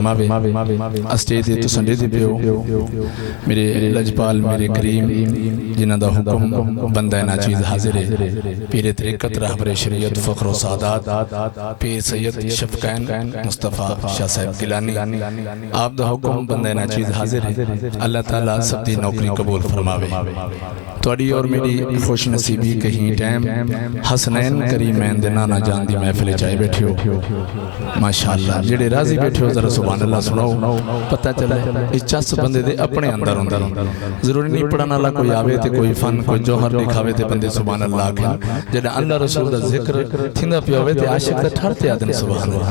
فرماوے stage they تو Sunday دے پیو میرے لجپال میرے کریم جنہ دا حکم بندہ ناچیز حاضر ہے پیر طریقت رہبر شریعت فخر و سعادات پیر سید شفقین مصطفیٰ شاہ صاحب گیلانی آپ دا حکم بندہ ناچیز حاضر ہے اللہ تعالیٰ سب دی نوکری قبول فرماوے توڑی اور میری خوش نصیبی کہیں ٹائم حسنین کریمین دے نانا جان دی محفل چاہے بیٹھے ہو ماشاءاللہ جڑے راضی بیٹھے ہو ذرا سبحان اللہ سناؤ پتہ چلے اس چاس بندے دے اپنے اندر ضروری نہیں پڑھانا اللہ کوئی آوے تے کوئی فن کوئی جوہر دکھاوے تے بندے سبحان اللہ کھا جڑا اللہ رسول دا ذکر تھیندہ پیوے تے عاشق تے ٹھڑتے آدن سبحان اللہ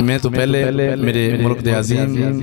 میں تو پہلے میرے ملک دے عظیم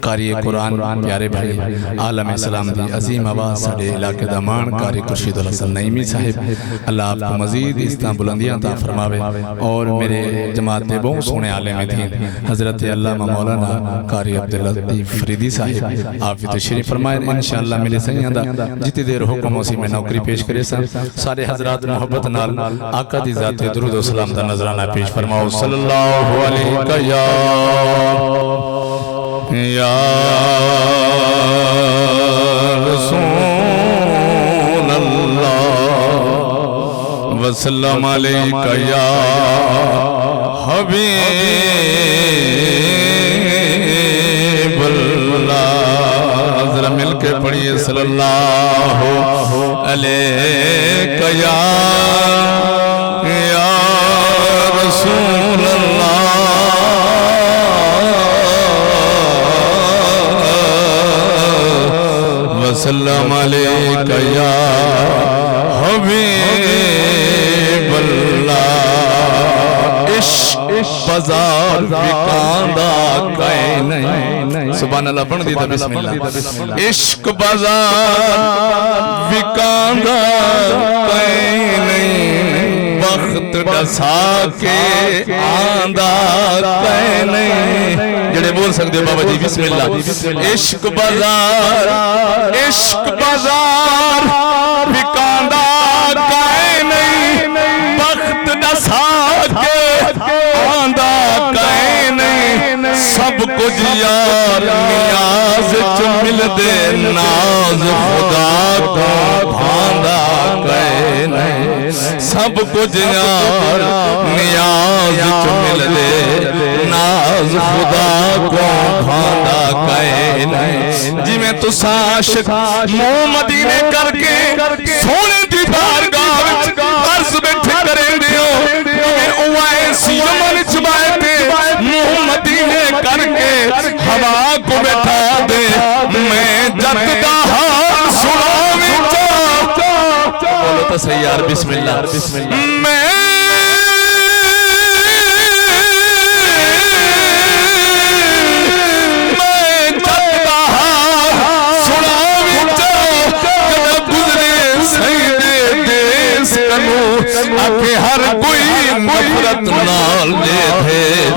قاری قرآن پیارے بھائی عالم اسلام دی عظیم آواز ساڑے علاقے دامان قاری خورشید الحسن نعیمی صاحب اللہ آپ کو مزید استان بلندیاں عطا فرماوے اور میرے جماعت دے بہت سونے عالم تھیں حضرت علامہ مولانا قاری عبداللطیف فریدی صاحب آپ بھی تشریف فرمائے انشاءاللہ میرے سیاں دا جتی دیر حکم اسی میں نوکری پیش کرے سارے حضرات محبت نال آقا دی ذات درود و سلام دا نظرانہ پیش فرماؤ صلی اللہ علیہ یا رسول اللہ وسلم علیکہ یا حبیب اللہ ذرا مل کے پڑھئے صلی اللہ علیکہ یا رسول اللہ وسلم علیکہ یا حبیب اللہ عشق بازار بکاندہ کئے نہیں سبحان اللہ پڑھ دیتا بسم اللہ عشق بازار بکاندہ کئے نہیں وقت ڈسا کے آندہ کئے نہیں جڑے بول سکتے بابا جی بسم اللہ عشق بازار بکاندہ کائے نہیں وقت ڈسا کے آندہ کائے نہیں سب کچھ یار نیاز مل دے ناز خدا کو بھاندہ کائے نہیں سب کچھ یار نیاز مل دے ناز خدا کو بھاندہ کائے نہیں جی میں تو ساشق منہ مدینے کر کے سونے دی بارگاہ عرض بیٹھے کریں دیو میں اوائے سیمن چبائے تے منہ مدینے کر کے ہوا کو بیٹھا دے میں جت دا حال سناویں بولو تو صحیح یار بسم اللہ میں آکے ہر کوئی نفرت نال دے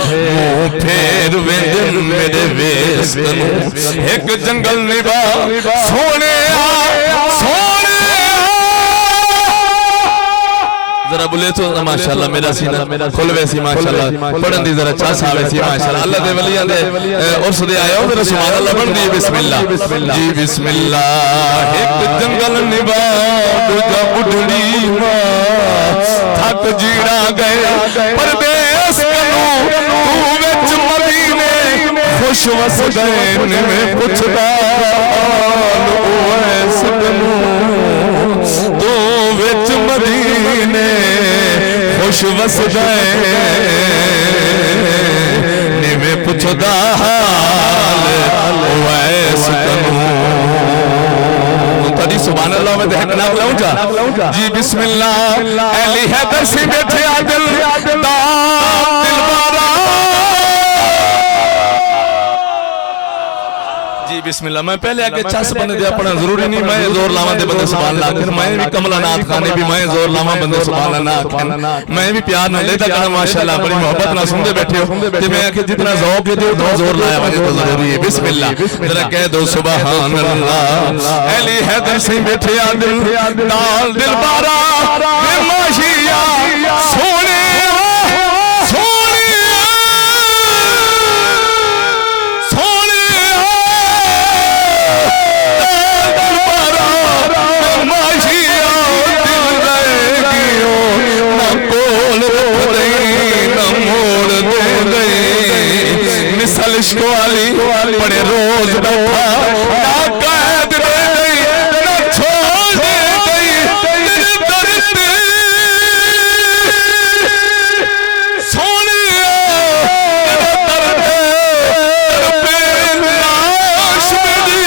تھے منہ پھیر ویندن میرے ویس کنو ایک جنگل نبا سونے ذرا بولے تو ماشاءاللہ میرا سینہ کھل ویسی ماشاءاللہ پڑھن دی ذرا چاسا ویسی ماشاءاللہ اللہ دے ولیاں دے عرص دے آئے ہو ذرا سبحان اللہ بن دی بسم اللہ جی بسم اللہ ایک جنگل نبا دوجا بڑھڑی ماں تھک جیڑا گئے پردیس کنو تو وچ مدینے خوش وس گئے میں کچھ دال اویس کنو تو وچ مدینے خوش وس گئے میں کچھ دال اویس کنو سبحان اللہ میں دہکنا بلاؤں جا جی بسم اللہ اہلی حیدر سے بیٹھے آدل دل بارا جی بسم اللہ میں پہلے آکے چاس بندے دیا پڑھا ضروری نہیں میں زور لاما دے بندے سبحان اللہ میں بھی کملہ نات کھانے بھی میں زور لاما بندے سبحان اللہ میں بھی پیار نہ لیتا کہنا ماشاءاللہ بڑی محبت نہ سندے بیٹھے ہو کہ میں آکے جتنا ذوق ہے جو اتنا زور لایا مجھے تو ضروری ہے بسم اللہ ذرا کہہ دو سبحان اللہ اہلی حیدر سے بیٹھے آدل دال دل بارا ماشیا سونے نکل عشق والی بڑے روز بیٹھا نہ قید دے گئی نہ چھوڑ دے گئی تیرے درد سونیا تیرا درد پہ لاش میری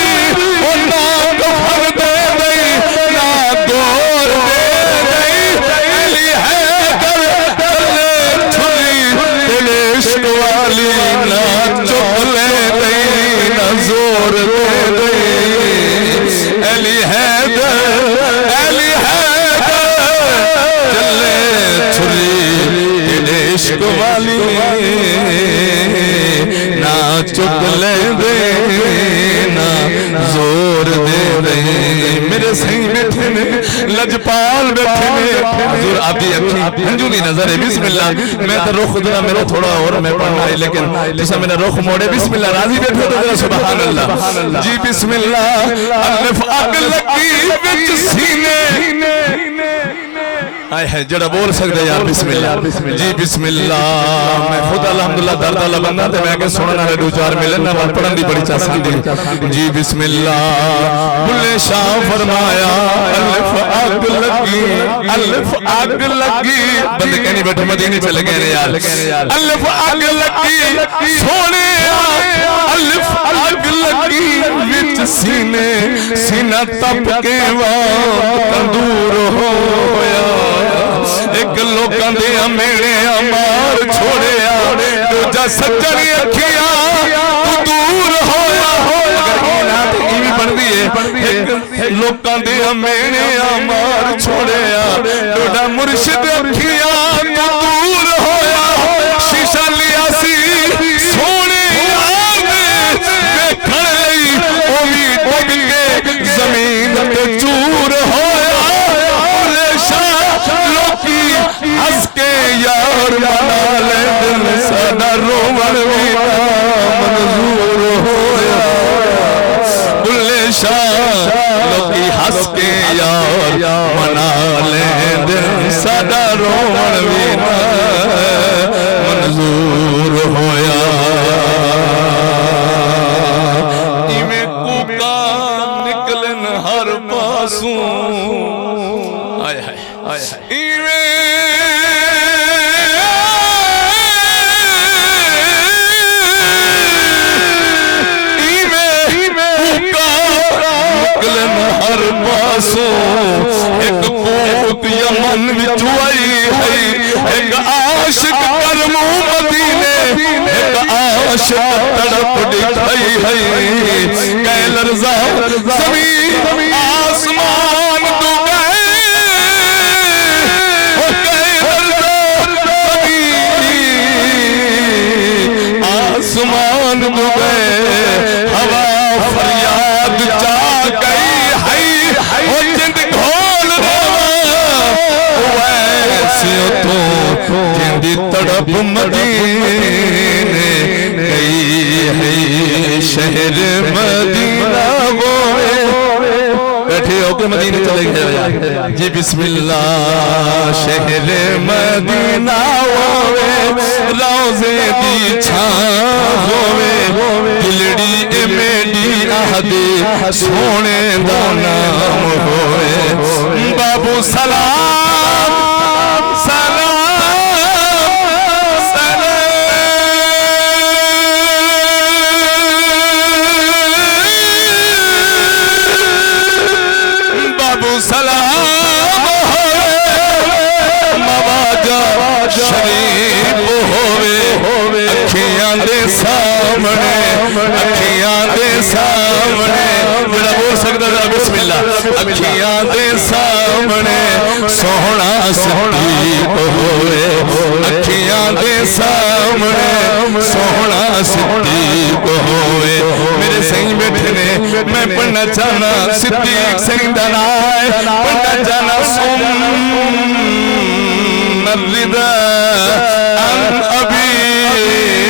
وہ نہ کفن دے گئی نہ گور دے گئی علی حیدر چلے چھری تیرے عشق والی نہ چپ لے گئی نہ زور دے گئی علی حیدر چلے چھری تیرے عشق والی نہ چپ لے گئی نہ زور دے گئی میرے صحیح بیٹھے نے لجپال بیٹھے نے حضور آپ کی اکھی ہنجونی نظر ہے بسم اللہ میں تو رخ ذرا میرا تھوڑا اور میں پڑھنا ہے لیکن جیسا میں نے رخ موڑے بسم اللہ راضی بیٹھے تو ذرا سبحان اللہ جی بسم اللہ الف اگ لگی وچ سینے آئے ہے جڑا بول سکتے یار بسم اللہ جی بسم اللہ میں خود الحمدللہ درد اللہ بندہ تھے میں کہ سننا رہے دو چار ملنا بات پڑھن دی بڑی چاہسان دی جی بسم اللہ بلے شاہ فرمایا الف اگ لگی بندے کہنی بیٹھے مدینے چلے گئے یار الف اگ لگی سونے الف اگ لگی وچ سینے سینہ تپ کے وقت تندور ہویا ایک لوکاں دے میرے امار چھوڑیا دوجا سجنی اکھیاں تو دور ہویا اگر اینات ایوی بن دیئے ایک لوکاں دے میرے امار چھوڑیا دوجا مرشد اکھیاں تو دور ہویا شیشہ لیا سی سونے آنے دیکھن لئی امید ڈگ کے زمین پہ چور ہویا ہس کے یار منا لے دل ساڈا رومن وینا منظور ہویا بلے شاہ لوکی ہس کے یار منا لے دل ساڈا رومن وینا منظور ہویا ایویں کوکا نکلن ہر پاسوں آئے ہائے ہر پاسوں ایک کوک یمن وچوائی ہے ایک عاشق کرمو مدینے ایک عاشق تڑپ دکھائی ہے کہہ لرزا زمین آسمان تو گئے کہہ لرزا زمین آسمان تو گئے ہوا فریاد چاہ گئی جندی تڑپ مدینے گئی ہے شہر مدینہ ہوئے بیٹھے ہو کے مدینے چلے گئے جی بسم اللہ شہر مدینہ ہوئے روزے دی چھان ہوئے دلڑی میڈی آہدے سونے دا نام ہوئے بابو سلام بابو سلام مواجہ شریف ہوئے اکھیاں دے سامنے بڑا بول سکتا تھا بسم اللہ اکھیاں دے سامنے سونا صدیق ہوئے اکھیاں دے سامنے سونا صدیق ہوئے میرے صحیح بیٹھے نے میں پڑھنا چاہنا صدیق صحیح دنائے پڑھنا چاہنا سم الرضا عن ابی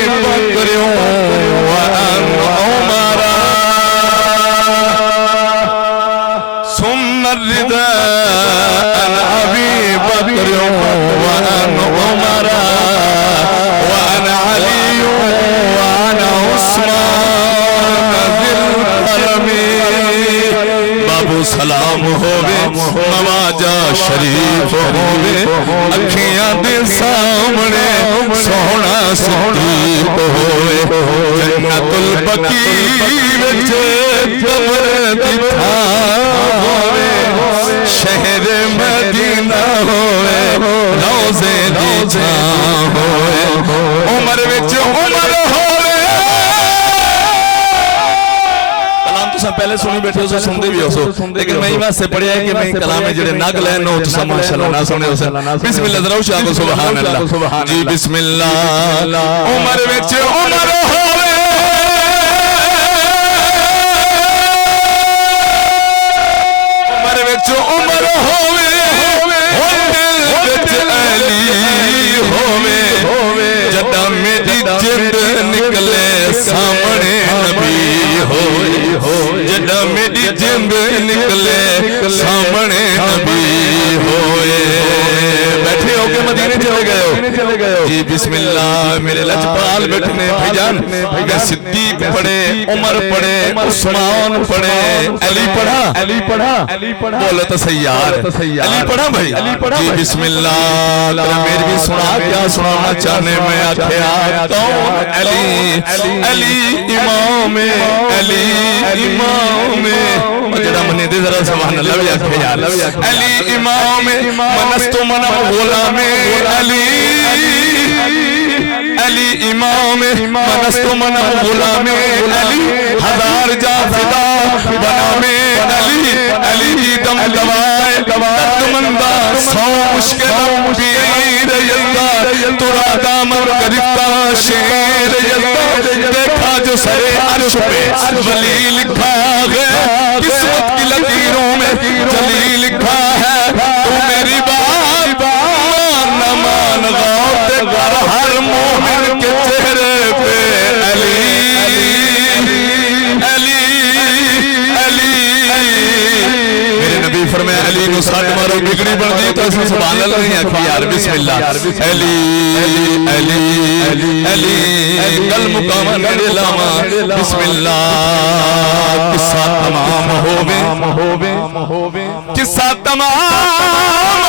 بکر وعن عمر ثم الرضا عن ابی بکر وعن عمر وعن علی وعن عثمان شریف ہوے اکھیاں دے سامنے سونا صدیق ہوے جنت البقیع وچ قبر دی تھاں ہوے شہر مدینہ ہوے روزے دی چھاں ہوے عمر وچ عمر ہوے تساں پہلے سنی بیٹھے ہو سن دے بھی ہو لیکن میں ہی واسطے پڑھیا ہے کہ میں کلام جڑے نگ لین ہو تساں ماشاءاللہ نہ سنے ہو بسم اللہ ذرا اچھا کو سبحان اللہ جی بسم اللہ عمر وچ عمر ہوے عمر وچ عمر ہوے دل وچ علی ہوے جدا میری جند نکلے سامنے نبی ہوئے جدا میری جند نکلے سامنے نبی ہوئے بیٹھے ہو کے مدینے چلے گئے ہو جی بسم اللہ میرے لجپال بیٹھنے بھیجان صدیق پڑھے عمر پڑھے عثمان پڑھے علی پڑھا بولو تو سیار علی پڑھا بھائی جی بسم اللہ میرے بھی سنا کیا سنانا چاہنے میں آکھیا کون علی امام علی امام جڑا منی دے ذرا سبحان اللہ بھی آکھے یار علی امام منست من غلام علی امام منست من غلام علی ہزار جا فدا بنام علی دم دوائے درد مندہ سو مشکل پیر یلدہ ترا دامن گرفتہ شیر یلدہ دیکھا جو سرے عرش پہ ولی لکھا ہے قسمت کی لکیروں میں جلی لکھا ہے تو میری بات مان غوط کر ہر مومن کے چہرے پہ علی میرے نبی فرمایا علی نو ساٹھ مارو بگڑی بڑھ دی تو اسے سبحان اللہ نہیں آکھی یار بسم اللہ علی کل مقام میرے لاما بسم اللہ قصہ تمام ہووے قصہ تمام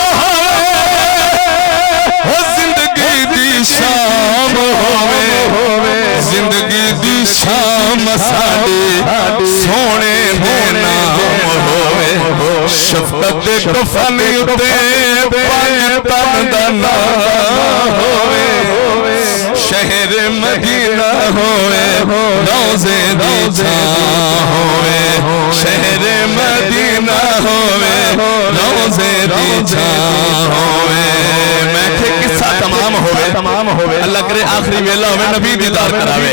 ہو زندگی دی شام ہووے زندگی دی شام ساڑے سونے دے نام ہووے شفقت دے کفن اتے پاکستان دا نام ہووے شہر مدینہ ہوئے روزے دی چھاں ہوئے شہر مدینہ ہوئے روزے دی چھاں ہوئے میں کہ قصہ تمام ہوئے اللہ کرے آخری ویلہ ہوئے نبی دیدار کراوے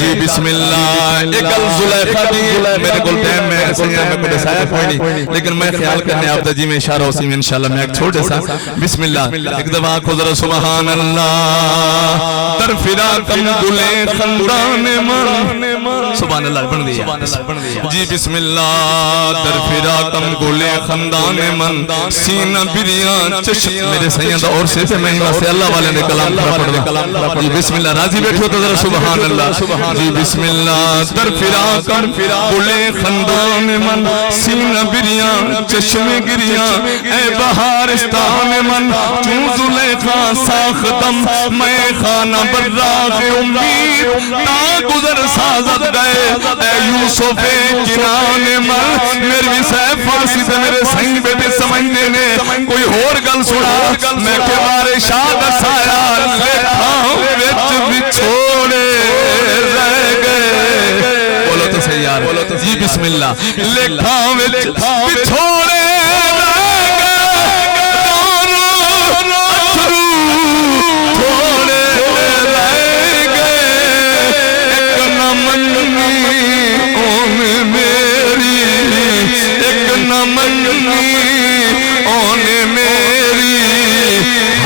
جی بسم اللہ اکل زلیخہ دی میرے کل ٹائم میں سنگا میں کو دسایا کوئی نہیں لیکن میں خیال کرنے آپ جی میں اشارہ ہوسی میں انشاءاللہ میں ایک چھوٹے سا بسم اللہ ایک دفعہ خضر سبحان اللہ در فراقم گلے خندان من سبحان اللہ بن دیا جی بسم اللہ در فراقم گلے خندان من سینہ بریان چشم میرے سیدہ اور سے میں ہی واسے اللہ والے نے کلام پڑھ دیا جی بسم اللہ راضی بیٹھو تو ذرا سبحان اللہ جی بسم اللہ در فراقم گلے خندان من سینہ بریان چشم گریان اے بہارستان من چون زلیخا ساختم میں خانہ براغ امید تا گزر سازت گئے اے یوسف کنان من میری سیف فارسی سے میرے سنگ بیٹے سمجھنے نے کوئی اور گل سنا میں کہ مارے شاد سایا لکھاں وچ بچھوڑے رہ گئے بولو تو صحیح یار جی بسم اللہ لکھاں وچ بچھوڑے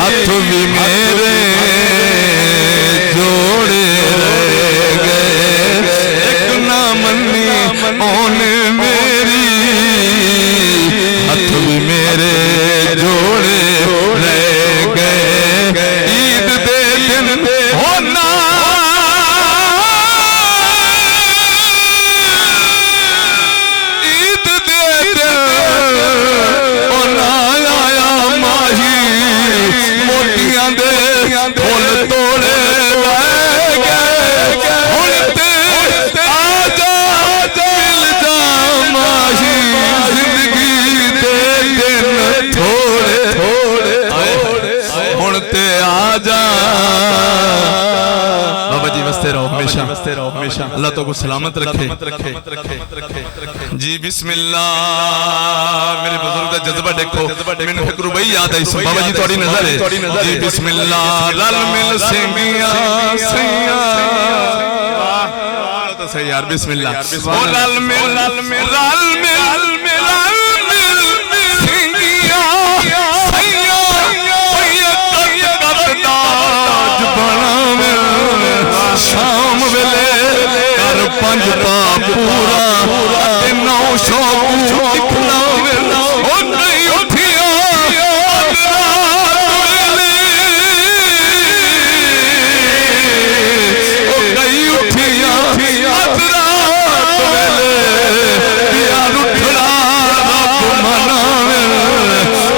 ہاتھ بھی میرے جوڑے رہ گئے ایک نہ منی اونے میری اللہ تو کو سلامت رکھے جی بسم اللہ میرے بزرگ دا جذبہ دیکھو میں نے ایک روبئی یاد ہے بابا جی توڑی نظر ہے جی بسم اللہ رل مل سنگیاں سیاں تو صحیح یار بسم اللہ رل مل پنج پا پورا نو شوق اکھلا ویلا او نہیں اٹھیا او نہیں اٹھیا ادرات ویلے پیار اٹھڑا رب مناوے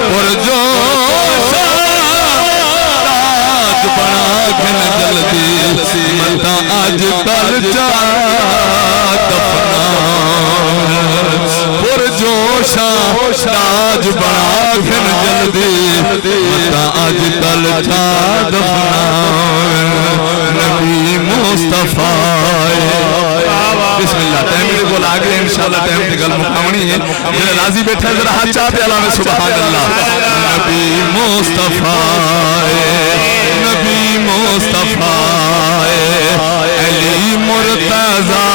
اور جو تاج بنا گھن جلدی متا آج کل جا تاج بنا گھن جلدی متا آج کل چھا دفنا نبی مصطفیٰ بسم اللہ ٹائم میرے بول آگے انشاءاللہ ٹائم کی گل مقامنی ہے میرے راضی بیٹھا ہے ذرا ہاتھ چاہتے علامہ سبحان اللہ نبی مصطفیٰ نبی مصطفیٰ علی مرتضیٰ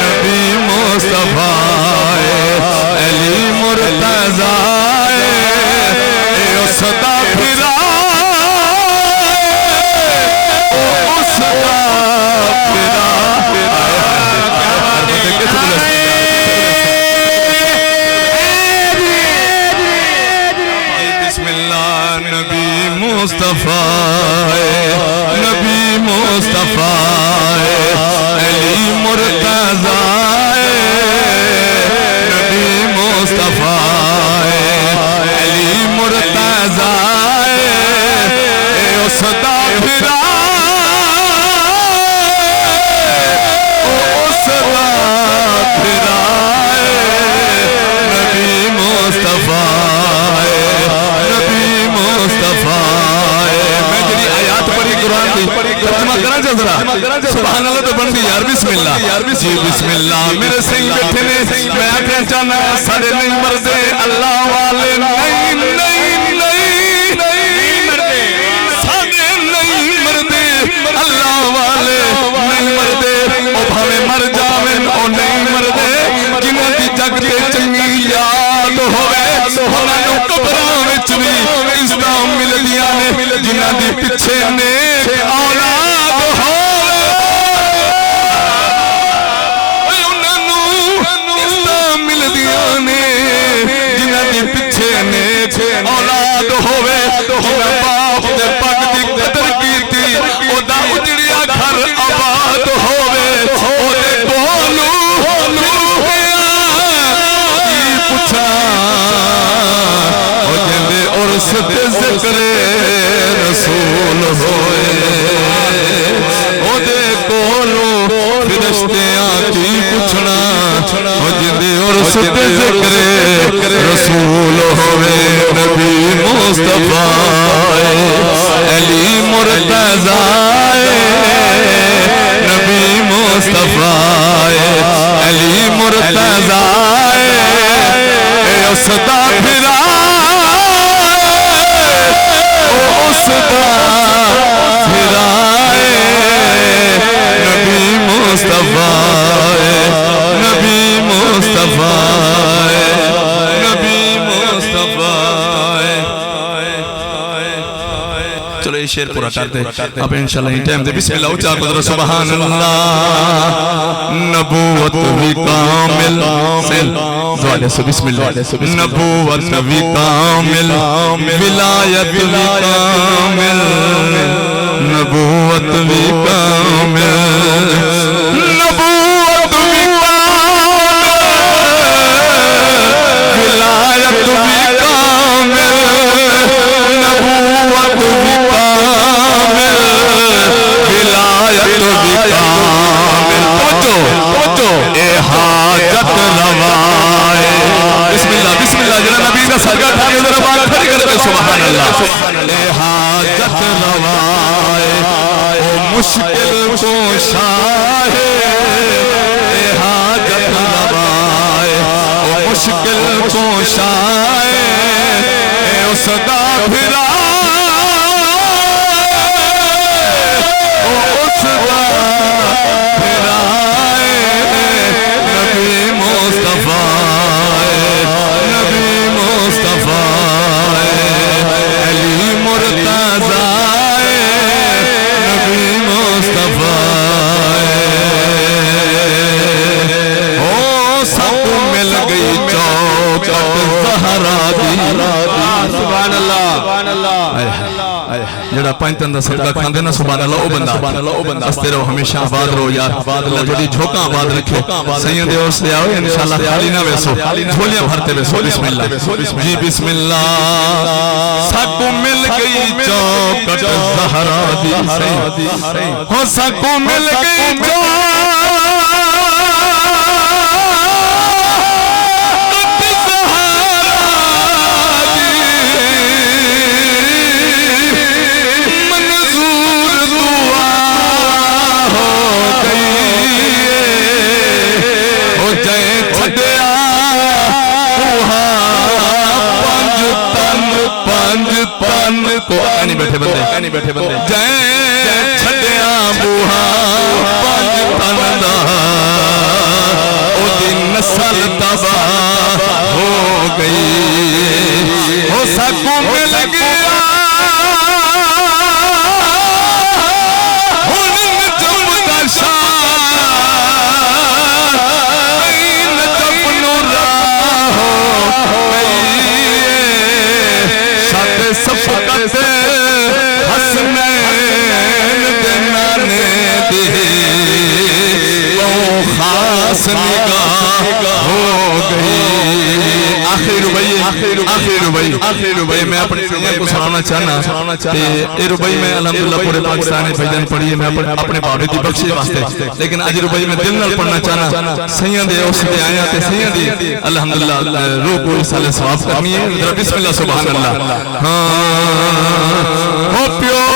نبی مصطفیٰ صدا پھرا اس صدا پھرا بسم اللہ نبی مصطفیٰ نبی مصطفیٰ علی مرتضیٰ نبی مصطفیٰ صدا پھرا صدا پھرا نبی مصطفیٰ نبی مصطفیٰ میں جنہی آیات پڑھی قرآن کی ترجمہ کرنا چاہتا سبحان اللہ تو بن دی یار بسم اللہ جی بسم اللہ میرے سنگ بیٹھے نے میں آکھنا چاہنا سارے نہیں مردے اللہ والے نہیں اللہ والے نہیں مردے او بھاوے مر جاویں او نہیں مردے جنہاں دی جگ تے چنگی یاد ہوئے انہاں نوں قبراں وچ وی اسلام ملدیاں نے جنہاں دی پچھے نیک اولاد ہوئے انہاں نوں اسلام ملدیاں نے جنہاں دی پچھے نیک اولاد ہوئے باپ دے پگ دی قدر کیتی او دا اجڑیا گھر آباد ہوئے او دے بولو کی پچھا او جندے عرص تے ذکر رسول ہوئے او دے بولو فرشتیاں کی پچھنا او جندے عرص تے ذکر رسول ہوئے نبی مصطفیٰ علی مرتضیٰ نبی مصطفیٰ علی مرتضیٰ صدا پھرا صدا پھرا نبی مصطفیٰ نبی مصطفیٰ نبی مصطفیٰ چلو یہ شعر پورا کرتے اب انشاءاللہ ہی ٹائم دے بسم اللہ اچھا قدر سبحان اللہ نبوت بھی کامل دوالے سے بسم اللہ نبوت بھی کامل ولایت بھی کامل نبوت بھی کامل نبوت بھی کامل ولایت بھی کامل نبوت بھی کامل ولایت بھی کامل پوچھو اے حاجت روائے بسم اللہ جنہا نبی کا سرگا ٹھانے ذرا بات کھڑی کرتے سبحان اللہ اے حاجت روائے او مشکل کو شاہ حاجت روائے مشکل کوشا اس دا پھرا اس دا پھرا نبی مصطفیٰ نبی مصطفیٰ علی مرتضی نبی مصطفیٰ سب مل گئی چوکٹ زہرا دی سبحان اللہ جڑا پنجتن دا صدقہ کھاندے نا سبحان اللہ او بندہ ہستے رہو ہمیشہ آباد رہو یار اللہ جڑی جھوکاں آباد رکھے سید اور سے آؤ انشاءاللہ خالی نہ ویسو جھولیاں بھرتے ویسو بسم اللہ جی بسم اللہ سب مل گئی چوکٹ زہرا دی ہو سب مل گئی بیٹھے بندے جائیں چھڑیاں بوہا پانچ تندا او دن نسل تباہ ہو گئی ہو سکوں مل گیا ہن جب درشا نجب نورا ہو گئی شاید سفقت نگاہ ہو گئی آخری ربائی میں اپنے سنگل کو سنانا چاہنا یہ ربائی میں الحمدللہ پورے پاکستان بھجن پڑھی ہے میں اپنے باوڑے دی بخشی واسطے لیکن آج ربائی میں دل نال پڑھنا چاہنا سیاں دے اس دے آیاں تے سیاں دی الحمدللہ روح کو سالے ثواب کرنی ہے بسم اللہ سبحان اللہ ہاں ہو پیو